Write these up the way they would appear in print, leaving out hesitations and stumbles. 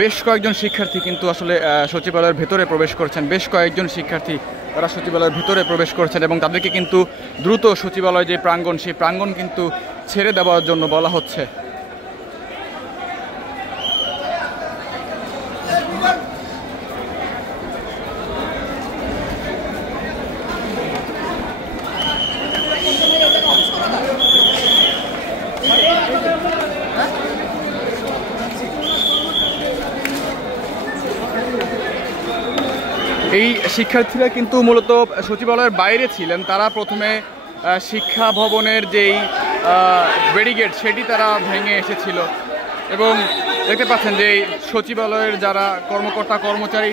বেশ কয়েকজন শিক্ষার্থী কিন্তু আসলে সচিবালয়ের ভেতরে প্রবেশ করছেন। বেশ কয়েকজন শিক্ষার্থী তারা সচিবালয়ের ভিতরে প্রবেশ করছেন এবং তাদেরকে কিন্তু দ্রুত সচিবালয় যে প্রাঙ্গণ, সেই প্রাঙ্গণ কিন্তু ছেড়ে দেওয়ার জন্য বলা হচ্ছে। এই শিক্ষার্থীরা কিন্তু মূলত সচিবালয়ের বাইরে ছিলেন। তারা প্রথমে শিক্ষা ভবনের যেই ব্যারিকেড সেটি তারা ভেঙে এসেছিল এবং দেখতে পাচ্ছেন যে এই সচিবালয়ের যারা কর্মকর্তা কর্মচারী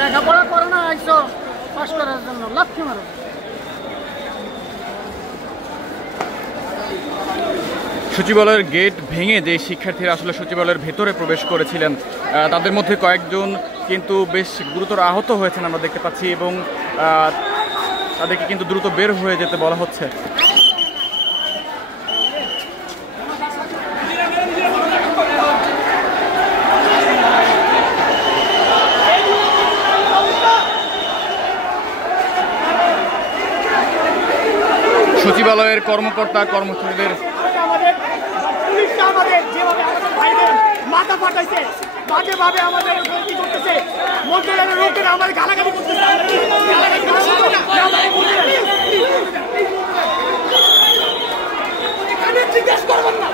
লেখাপড়া করো না, আইসো পাস করার জন্য লাথি মারো। সচিবালয়ের গেট ভেঙে যে শিক্ষার্থীরা আসলে সচিবালয়ের ভেতরে প্রবেশ করেছিলেন তাদের মধ্যে কয়েকজন কিন্তু বেশ গুরুতর আহত হয়েছেন আমরা দেখতে পাচ্ছি এবং তাদেরকে কিন্তু দ্রুত বের হয়ে যেতে বলা হচ্ছে। সচিবালয়ের কর্মকর্তা কর্মচারীদের মাথা ফাটাইছে, বাজেভাবে আমাদের কি করতেছে, মন্ত্রণালয়ের লোকেরা আমাদের গালাগালি করতেছে। জিজ্ঞেস করবেন না।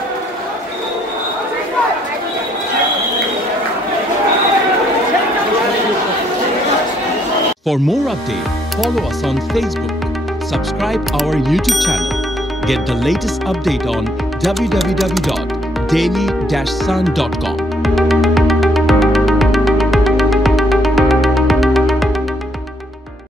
For more updates, follow us on Facebook. Subscribe our YouTube channel. Get the latest update on www.daily-sun.com.